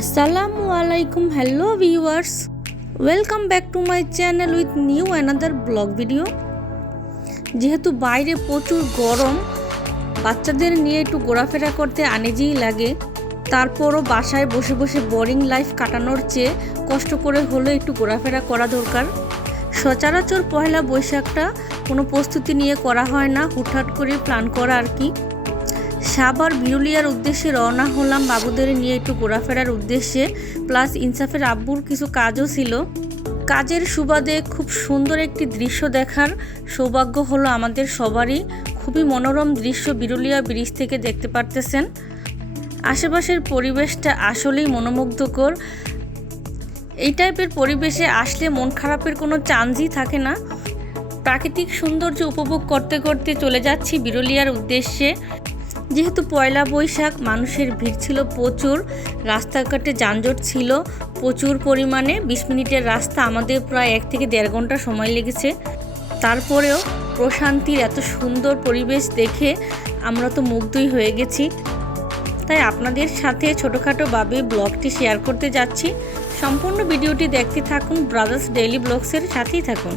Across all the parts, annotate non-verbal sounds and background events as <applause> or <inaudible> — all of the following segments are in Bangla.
আসসালামু আলাইকুম hello viewers welcome back to my channel with new another blog video যেহেতু বাইরে প্রচুর গরম, বাচ্চাদের নিয়ে একটু ঘোরাফেরা করতে আনেজেই লাগে, তারপরও বাসায় বসে বসে বোরিং লাইফ কাটানোর চেয়ে কষ্ট করে হলেও একটু ঘোরাফেরা করা দরকার। সচরাচর পয়লা বৈশাখটা কোনো প্রস্তুতি নিয়ে করা হয় না, হুটহাট করে প্ল্যান করা আর কি। সাবার বিরুলিয়ার উদ্দেশ্যে রওনা হলাম বাবুদের নিয়ে একটু ঘোরাফেরার উদ্দেশ্যে। প্লাস ইনসাফের আব্বুর কিছু কাজও ছিল। কাজের সুবাদে খুব সুন্দর একটি দৃশ্য দেখার সৌভাগ্য হলো আমাদের সবারই। খুবই মনোরম দৃশ্য বিরুলিয়া ব্রিজ থেকে দেখতে পারতেছেন। আশেপাশের পরিবেশটা আসলেই মনোমুগ্ধকর। এই টাইপের পরিবেশে আসলে মন খারাপের কোনো চান্সই থাকে না। প্রাকৃতিক সৌন্দর্য উপভোগ করতে করতে চলে যাচ্ছি বিরুলিয়ার উদ্দেশ্যে। যেহেতু পয়লা বৈশাখ, মানুষের ভিড় ছিল প্রচুর, রাস্তাঘাটে যানজট ছিল প্রচুর পরিমাণে। বিশ মিনিটের রাস্তা আমাদের প্রায় এক থেকে দেড় ঘণ্টা সময় লেগেছে। তারপরেও প্রশান্তির এত সুন্দর পরিবেশ দেখে আমরা তো মুগ্ধই হয়ে গেছি। তাই আপনাদের সাথে ছোটোখাটোভাবে ব্লগটি শেয়ার করতে যাচ্ছি। সম্পূর্ণ ভিডিওটি দেখতে থাকুন ব্রাদার্স ডেইলি ব্লগসের সাথেই থাকুন।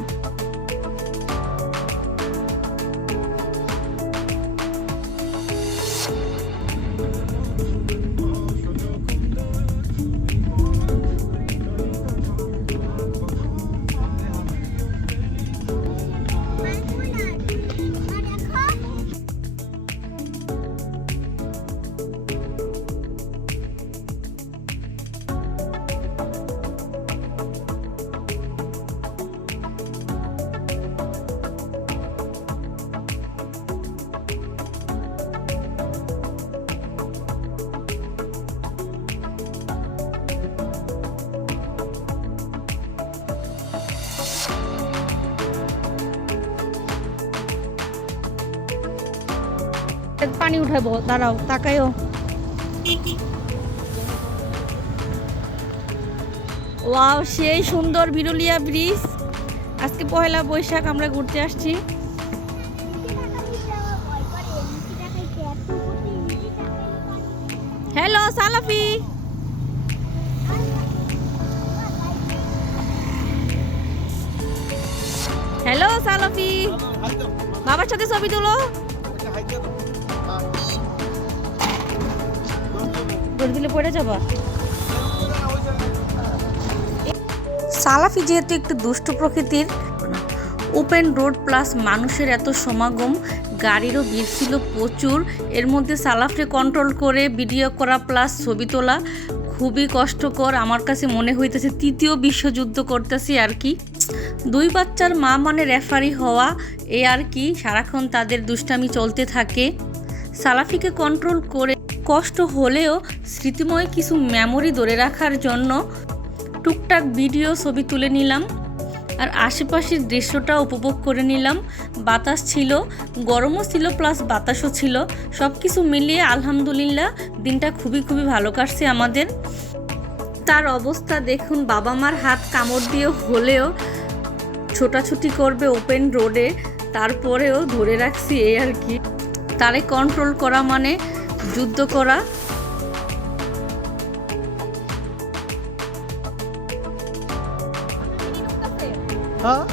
পানি উঠাবো, দাঁড়াও তাকায়ও ওয়াও, সেই সুন্দর বিরুলিয়া ব্রিজ। আজকে পয়লা বৈশাখ, আমরা ঘুরতে আসছি। হ্যালো, সালাফি। হ্যালো, সালাফি। বাবার সাথে ছবি তুলো। দিলে পড়ে সালাফি যেহেতু একটু দুষ্ট প্রকৃতির, ওপেন রোড প্লাস মানুষের এত সমাগম, গাড়িরও ভিড় ছিল প্রচুর, এর মধ্যে সালাফকে কন্ট্রোল করে ভিডিও করা প্লাস ছবি তোলা, খুবই কষ্টকর, আমার কাছে মনে হইতেছে তৃতীয় বিশ্বযুদ্ধ করতেছি আর কি। দুই বাচ্চার মা মানে রেফারি হওয়া, এ আর কি, সারাক্ষণ তাদের দুষ্টামি চলতে থাকে। সালাফিকে কন্ট্রোল করে কষ্ট হলেও স্মৃতিময় কিছু মেমোরি ধরে রাখার জন্য টুকটাক ভিডিও ছবি তুলে নিলাম। আর আশেপাশের দৃশ্যটা উপভোগ করে নিলাম। বাতাস ছিল, গরমও ছিল প্লাস বাতাসও ছিল। সব কিছু মিলিয়ে আলহামদুলিল্লাহ দিনটা খুবই খুবই ভালো কাটছে আমাদের। তার অবস্থা দেখুন বাবা মার হাত কামড় দিয়ে হলেও ছোটাছুটি করবে ওপেন রোডে তারপরেও ধরে রাখছি এই আর কি। তারে কন্ট্রোল করা মানে যুদ্ধ করা। হ্যাঁ।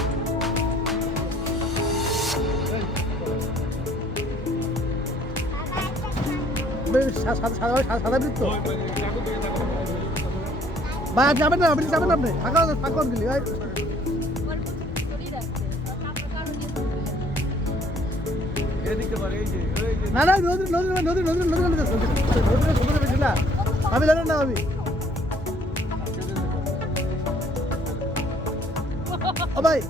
সাদা যাবেন না আপনি যাবেন আপনি। থাকা থাকা না না নদীর নদীর নদীর নদীর নদীর নদীর নদীর না আমি জানেন না আমি ও ভাই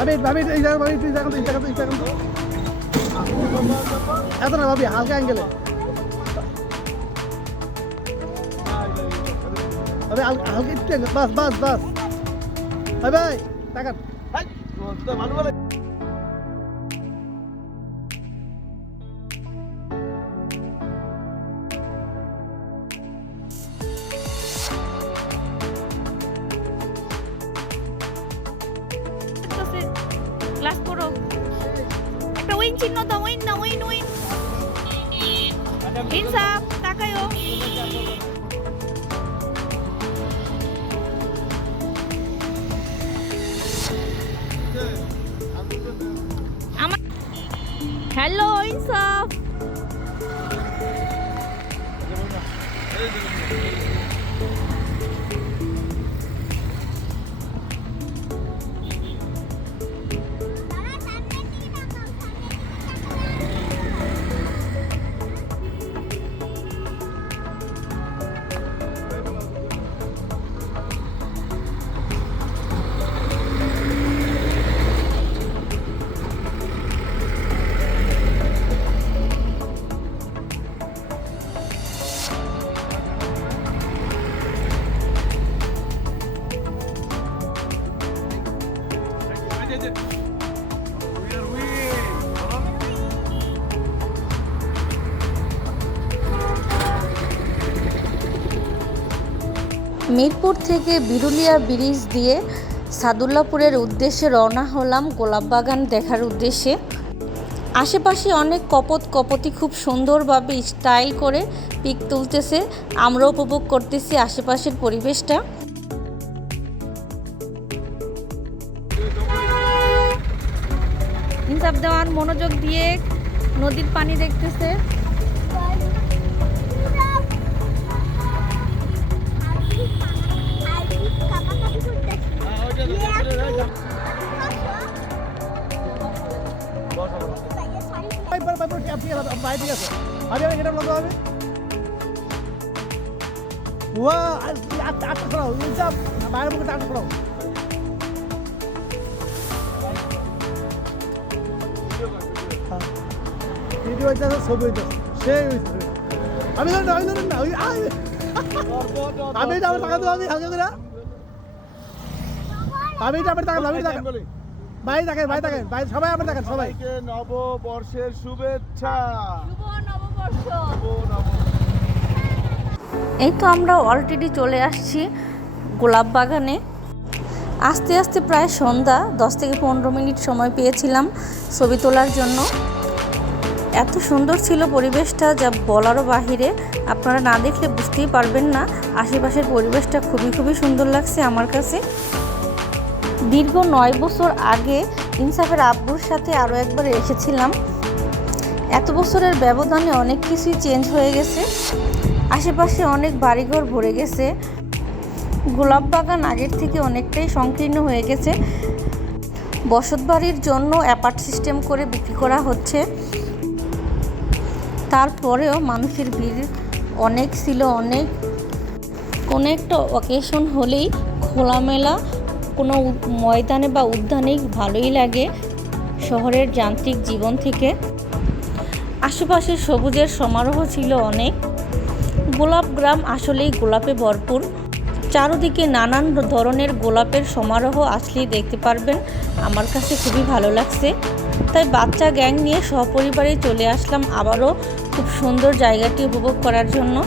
আমি আমি এই জায়গা আমি এই জায়গা এই জায়গা এই জায়গা এত না ভাবি হালকা অ্যাঙ্গেলে ভাবি হালকা একটু বাস বাস বাস। ভাই ভাই তাকান। ক্লাস করো চিহ্ন দাও ইনসাফ তাকায়ো আমার হ্যালো ইনসাফ মিরপুর থেকে বিরুলিয়া ব্রিজ দিয়ে সাদুল্লাপুরের উদ্দেশ্যে রওনা হলাম গোলাপ বাগান দেখার উদ্দেশ্যে। আশেপাশে অনেক কপত কপতি খুব সুন্দরভাবে স্টাইল করে পিক তুলতেছে। আমরা উপভোগ করতেছি আশেপাশের পরিবেশটা। ইনসাফ দেওয়ান মনোযোগ দিয়ে নদীর পানি দেখতেছে। বাইরে আপনি বাইরে ঠিক আছে আরে এটা লোক হবে ওয়া আটটা আটটা ছড়াও ইনসাফ বাইরে মুখে আটটা ছড়াও ভিডিও হইতেছে ছবি হইতেছে সেই হইতেছে আমি ধরেন আমি ধরেন না। আমি আমার টাকা দেবো আমি হালকা করে আমি এটা আমার টাকা আমি টাকা ভাই দেখেন ভাই দেখেন ভাই সবাই আমার দেখেন সবাই। নববর্ষের শুভেচ্ছা। শুভ এই তো আমরা অলরেডি চলে আসছি গোলাপ বাগানে। আস্তে আস্তে প্রায় সন্ধ্যা দশ থেকে পনেরো মিনিট সময় পেয়েছিলাম ছবি তোলার জন্য। এত সুন্দর ছিল পরিবেশটা যা বলারও বাহিরে। আপনারা না দেখলে বুঝতেই পারবেন না আশেপাশের পরিবেশটা খুবই খুবই সুন্দর লাগছে আমার কাছে। দীর্ঘ নয় বছর আগে ইনসাফের আব্বুর সাথে আরও একবার এসেছিলাম। এত বছরের ব্যবধানে অনেক কিছুই চেঞ্জ হয়ে গেছে। আশেপাশে অনেক বাড়িঘর ভরে গেছে। গোলাপ বাগান আগের থেকে অনেকটাই সংকীর্ণ হয়ে গেছে। বসত বাড়ির জন্য অ্যাপার্ট সিস্টেম করে বিক্রি করা হচ্ছে। তারপরেও মানুষের ভিড় অনেক ছিল অনেক। কোনো একটা অকেশন হলেই খোলামেলা কোনো ময়দানে বা উদ্যানে ভালোই লাগে শহরের যান্ত্রিক জীবন থেকে। আশেপাশে সবুজের সমারোহ ছিল অনেক। গোলাপ গ্রাম আসলেই গোলাপে ভরপুর। চারদিকে নানান ধরনের গোলাপের সমারোহ আসলেই দেখতে পারবেন। আমার কাছে খুবই ভালো লাগছে। তাই বাচ্চা গ্যাং নিয়ে সপরিবারে চলে আসলাম আবারও। খুব সুন্দর জায়গাটি উপভোগ করার জন্য।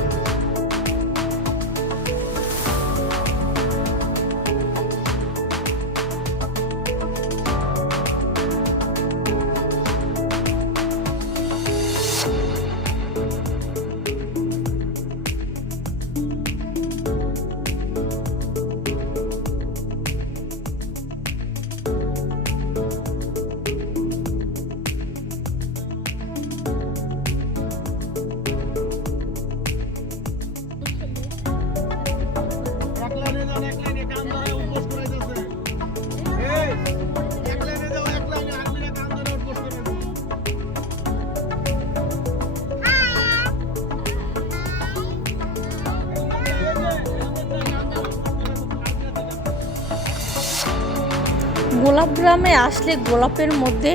গোলাপ গ্রামে আসলে গোলাপের মধ্যে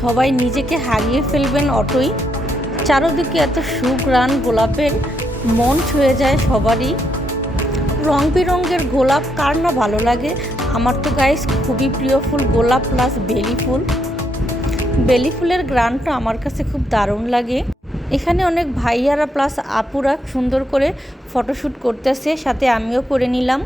সবাই নিজেকে হারিয়ে ফেলবেন অটোই। চারদিকে এত সুগ্রান গোলাপের মন ছুঁয়ে যায় সবারই। রং বেরঙের গোলাপ কার না ভালো লাগে? আমার তো গাইস খুবই প্রিয় ফুল গোলাপ প্লাস বেলি ফুল। বেলি ফুলের গ্রানটা আমার কাছে খুব দারুণ লাগে। এখানে অনেক ভাইয়ারা প্লাস আপুরা সুন্দর করে ফটোশ্যুট করতেছে, সাথে আমিও করে নিলাম।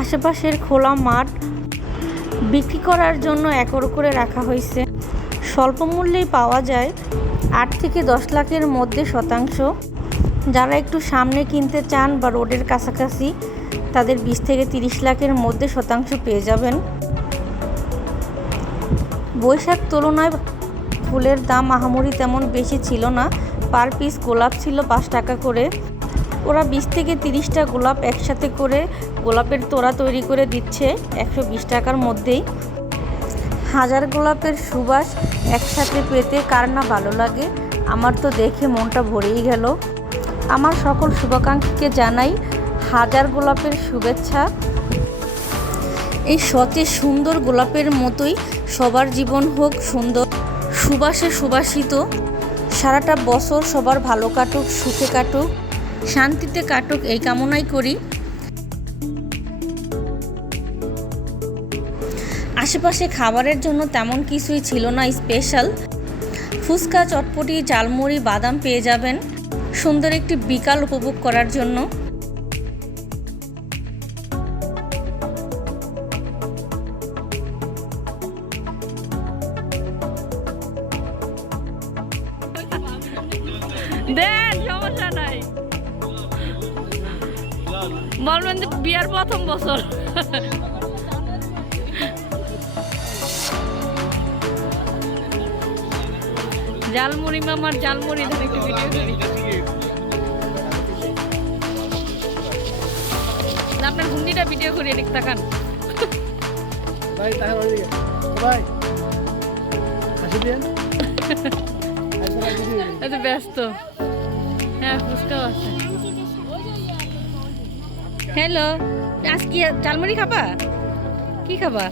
আশেপাশের খোলা মাঠ বিক্রি করার জন্য একর করে রাখা হয়েছে। স্বল্প মূল্যেই পাওয়া যায় আট থেকে দশ লাখের মধ্যে শতাংশ। যারা একটু সামনে কিনতে চান বা রোডের কাছাকাছি, তাদের বিশ থেকে তিরিশ লাখের মধ্যে শতাংশ পেয়ে যাবেন। বৈশাখ তুলনায় ফুলের দাম আহামরি তেমন বেশি ছিল না। পার পিস গোলাপ ছিল পাঁচ টাকা করে। ওরা বিশ থেকে তিরিশটা গোলাপ একসাথে করে গোলাপের তোড়া তৈরি করে দিচ্ছে একশো বিশ টাকার মধ্যেই। হাজার গোলাপের সুবাস একসাথে পেতে কার না ভালো লাগে? আমার তো দেখে মনটা ভরেই গেল। আমার সকল শুভাকাঙ্ক্ষীকে জানাই হাজার গোলাপের শুভেচ্ছা। এই সতেজ সুন্দর গোলাপের মতোই সবার জীবন হোক সুন্দর। সুবাসে সুবাসিত। সারাটা বছর সবার ভালো কাটুক, সুখে কাটুক। শান্তিতে কাটুক, এই কামনাই করি। আশেপাশে খাবারের জন্য তেমন কিছুই ছিল না, স্পেশাল। ফুচকা, চটপটি, ঝালমুড়ি, বাদাম পেয়ে যাবেন। সুন্দর একটি বিকাল উপভোগ করার জন্য। বলবেন যে বিয়ার প্রথম বছর। জালমুড়ি মামার জালমুড়ি ধরে একটু ভিডিও করি আপনার ঘুন্ডিটা ভিডিও করি এদিক তাকান। ভাই তাহলে ভাই হাসি দিন। <laughs> এত ব্যস্ত। হ্যাঁ ফুচকাও আছে হ্যালো আজ কি জালমুড়ি খাবা? কি খাবা?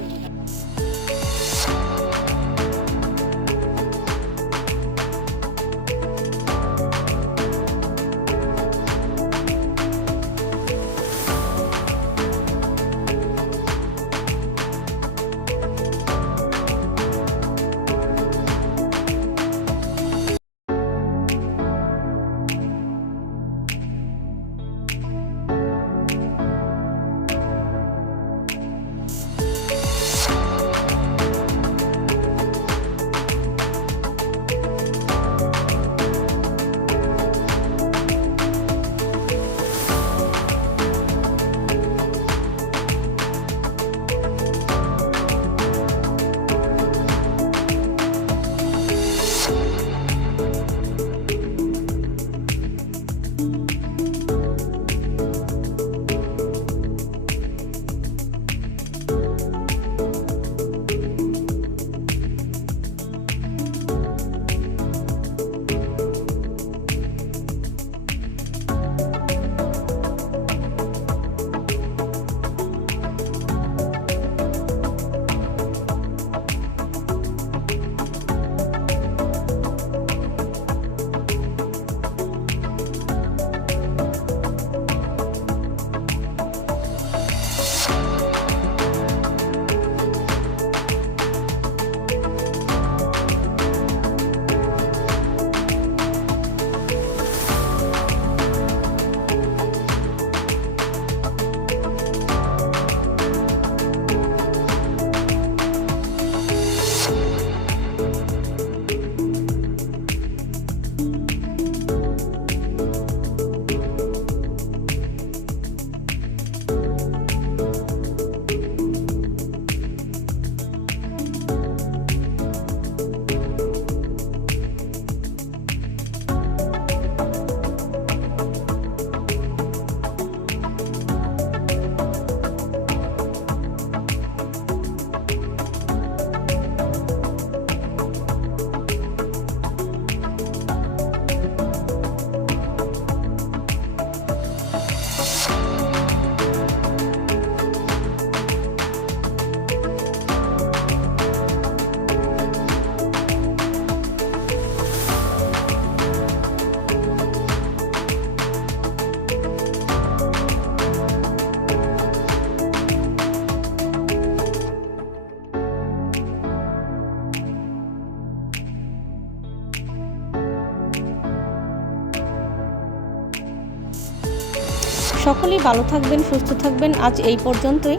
সকলেই ভালো থাকবেন, সুস্থ থাকবেন। আজ এই পর্যন্তই।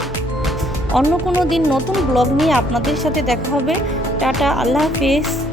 অন্য কোনো দিন নতুন ব্লগ নিয়ে আপনাদের সাথে দেখা হবে। টাটা, আল্লাহ হাফিজ।